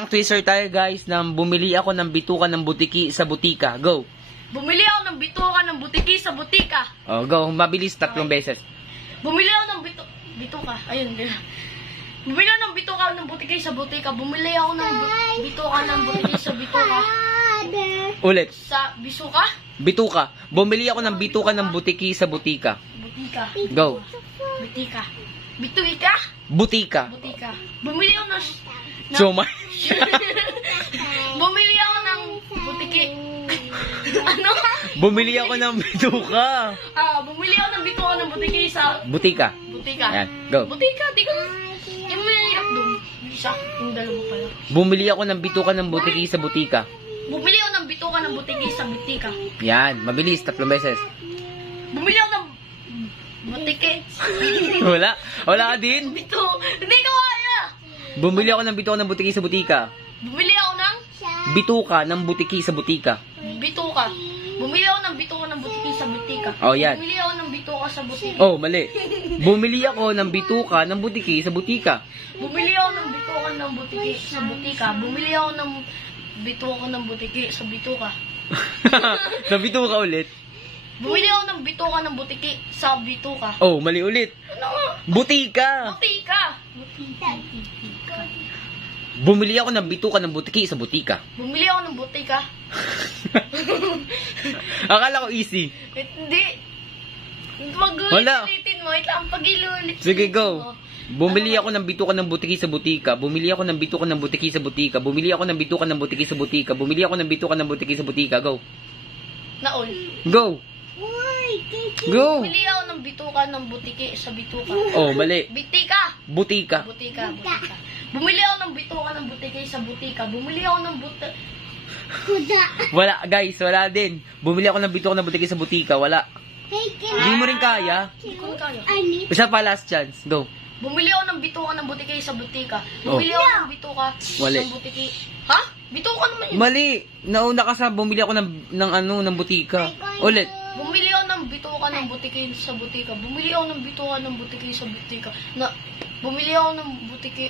Ang twister tayo guys, na bumili ako ng bituka ng butiki sa butika. Go! Bumili ako ng bituka ng butiki sa butika. Oh, go. Mabilis, 3 beses. Bumili ako ng bituka. Ayun, di ba? Bumili ako ng bituka ng butiki sa butika. Bumili ako ng bituka ng butiki sa bituka. Ulit. Sa bisuka? Bituka. Bumili ako ng bituka ng butiki sa butika. Butika. Go. Butika. Bituika? Butika. Butika. Bumili ako ng... Sumay. Bumili ako ng butiki. Ano? Bumili ako ng bituka. Bumili ako ng bituka ng butiki sa Butika. butika. Ayan, go. Butika, di ko... Yung may hirap doon. Isa, yung dalawa pala. Bumili ako ng bituka ng butiki sa butika. Bumili ako ng bituka ng butiki sa butika. Yan, mabilis, 3 beses. Bumili ako ng butiki. Wala. Wala ka din. Hindi ko kaya. Bumili ako ng bituka ng butiki sa butika. Bumili ako ng Bituka ng butiki sa butika. bituka. Bumili ako ng bituka ng butiki sa butika. Oh, yan. Bumili ako ng bituka sa butika. Oh, mali. Bumili ako ng bituka ng butiki sa butika. Bumili ako ng bituka ng butiki sa butika. Bumili ako ng bituka ng butiki sa bituka. Sa bituka ulit. Bumili ako ng bituka ng butiki sa bituka. Oh, mali ulit. Ano nga? Butika. Butika. Bumili ako ng bituka ng butiki sa butika. Bumili ako ng butika. Akala ko easy. Hindi. Wala. Mag-ulitin mo. Ito ang pag-ilulit. Sige, go. Bumili ako ng bituka ng butiki sa butika. Bumili ako ng bituka ng butiki sa butika. Bumili ako ng bituka ng butiki sa butika. Bumili ako ng bituka ng butiki sa butika. Go. Naol. Go. Go. Bumili ako ng bituka ng butiki sa bituka. Oh, mali. Bitika. Butika. Butika. Bumili ako ng bituka ng butiki sa butika. Bumili ako ng Wala, guys. Wala din. Bumili ako ng bituka ng butiki sa butika. Wala. Hindi mo rin kaya. Hindi ko kaya. Isa pa, last chance. Go. Bumili ako ng bituka ng butiki sa butika. Bumili ako ng bituka Wali. ng butiki. Ha? Bituka naman yun. Mali. Nauna ka sa bumili ako ng butika. Ulit. Bumili ako ng bituka ng butiki sa butika. Bumili ako ng bituka ng butiki sa butika. Bumili ako ng butiki.